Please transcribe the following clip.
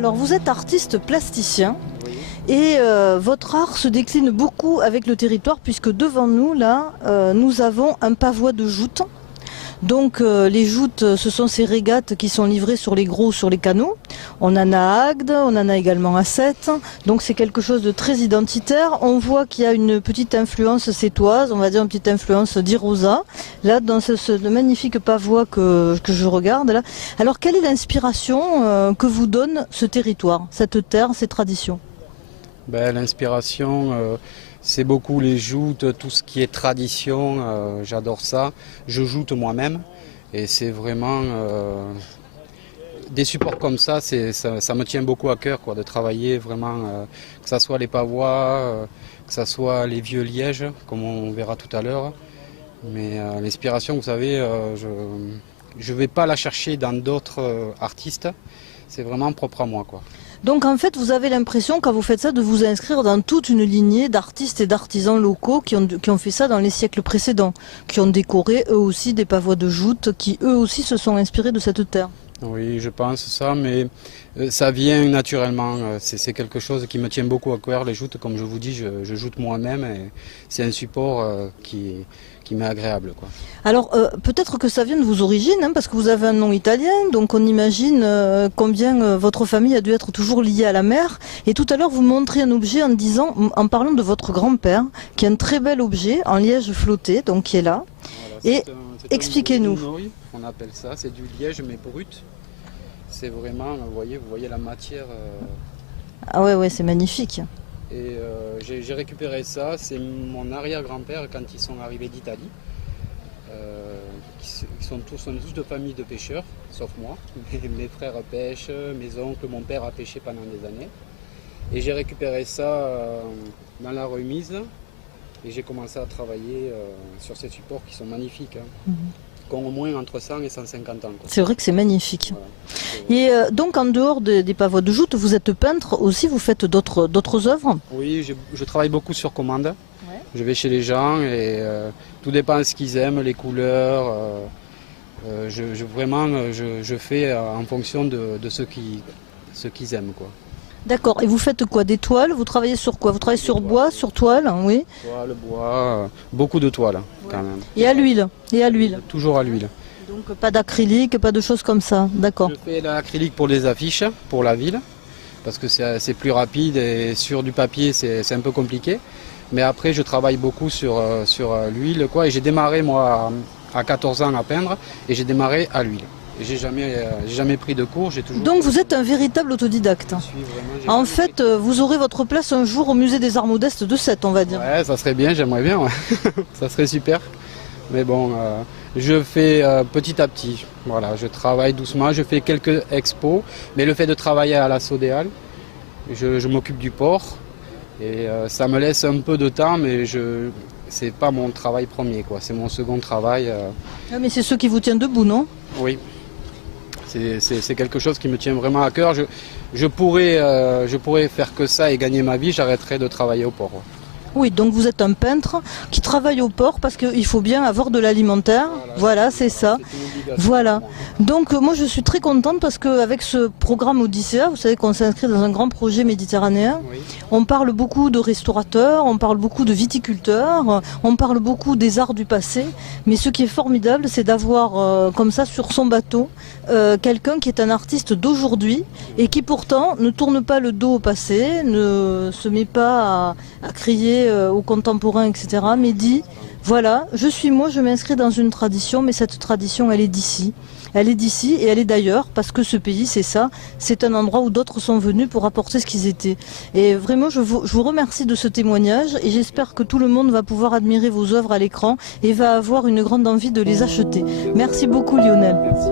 Alors vous êtes artiste plasticien Oui. et votre art se décline beaucoup avec le territoire puisque devant nous là nous avons un pavois de joutes. Donc les joutes, ce sont ces régates qui sont livrées sur les gros, sur les canaux. On en a à Agde, on en a également à Sète. Donc c'est quelque chose de très identitaire. On voit qu'il y a une petite influence sétoise, on va dire une petite influence d'Irosa, là dans ce magnifique pavois que je regarde là. Alors quelle est l'inspiration que vous donne ce territoire, cette terre, ces traditions? L'inspiration, c'est beaucoup les joutes, tout ce qui est tradition, j'adore ça. Je joute moi-même et c'est vraiment des supports comme ça, ça me tient beaucoup à cœur quoi, de travailler vraiment, que ce soit les pavois, que ce soit les vieux lièges, comme on verra tout à l'heure. Mais l'inspiration, vous savez, je ne vais pas la chercher dans d'autres artistes, c'est vraiment propre à moi, quoi. Donc en fait, vous avez l'impression, quand vous faites ça, de vous inscrire dans toute une lignée d'artistes et d'artisans locaux qui ont fait ça dans les siècles précédents, qui ont décoré eux aussi des pavois de joutes, qui eux aussi se sont inspirés de cette terre. Oui, je pense ça, mais ça vient naturellement. C'est quelque chose qui me tient beaucoup à cœur, les joutes. Comme je vous dis, je joute moi-même et c'est un support qui m'est agréable, quoi. Alors peut-être que ça vient de vos origines, hein, parce que vous avez un nom italien, donc on imagine combien votre famille a dû être toujours liée à la mer. Et tout à l'heure, vous montrez un objet en parlant de votre grand-père, qui est un très bel objet en liège flotté, donc qui est là. Voilà, Et expliquez-nous. On appelle ça, c'est du liège mais brut. C'est vraiment, vous voyez la matière. Ah ouais, c'est magnifique. Et j'ai récupéré ça, c'est mon arrière-grand-père quand ils sont arrivés d'Italie. Ils sont tous de famille de pêcheurs, sauf moi. Mes frères pêchent, mes oncles, mon père a pêché pendant des années. Et j'ai récupéré ça dans la remise et j'ai commencé à travailler sur ces supports qui sont magnifiques. Hein. Qui ont au moins entre 100 et 150 ans. C'est vrai que c'est magnifique. Voilà. Et donc en dehors des pavois de joutes, vous êtes peintre aussi, vous faites d'autres œuvres? Oui, je travaille beaucoup sur commande. Ouais. Je vais chez les gens et tout dépend de ce qu'ils aiment, les couleurs. Je fais en fonction de ce qu'ils aiment, quoi. D'accord. Et vous faites quoi? Des toiles? Vous travaillez sur quoi? Vous travaillez sur bois, sur toile, hein, oui. Toile, bois, beaucoup de toiles quand même. Et à l'huile? Et à l'huile? Toujours à l'huile. Donc pas d'acrylique, pas de choses comme ça. D'accord. Je fais l'acrylique pour les affiches, pour la ville, parce que c'est plus rapide et sur du papier c'est un peu compliqué. Mais après je travaille beaucoup sur l'huile, quoi. Et j'ai démarré moi à 14 ans à peindre et j'ai démarré à l'huile. J'ai jamais pris de cours, j'ai toujours... Donc vous êtes un véritable autodidacte. En fait, vous aurez votre place un jour au musée des Arts Modestes de Sète, on va dire. Ouais, ça serait bien, j'aimerais bien, ouais. Ça serait super. Mais bon, je fais petit à petit. Voilà, je travaille doucement, je fais quelques expos. Mais le fait de travailler à la Sodéal, je m'occupe du port. Et ça me laisse un peu de temps, mais c'est pas mon travail premier, quoi. C'est mon second travail. Ah, mais c'est ce qui vous tient debout, non? Oui. C'est quelque chose qui me tient vraiment à cœur. Je pourrais faire que ça et gagner ma vie, j'arrêterais de travailler au port. Oui, donc vous êtes un peintre qui travaille au port parce qu'il faut bien avoir de l'alimentaire. Voilà, c'est ça. Voilà. Donc moi je suis très contente parce qu'avec ce programme Odyssea, vous savez qu'on s'inscrit dans un grand projet méditerranéen. Oui. On parle beaucoup de restaurateurs, on parle beaucoup de viticulteurs, on parle beaucoup des arts du passé. Mais ce qui est formidable, c'est d'avoir comme ça sur son bateau quelqu'un qui est un artiste d'aujourd'hui et qui pourtant ne tourne pas le dos au passé, ne se met pas à crier aux contemporains, etc. Mais dit, voilà, je suis moi, je m'inscris dans une tradition, mais cette tradition, elle est d'ici. Elle est d'ici et elle est d'ailleurs, parce que ce pays, c'est ça, c'est un endroit où d'autres sont venus pour apporter ce qu'ils étaient. Et vraiment, je vous remercie de ce témoignage et j'espère que tout le monde va pouvoir admirer vos œuvres à l'écran et va avoir une grande envie de les acheter. Merci beaucoup Lionel. Merci.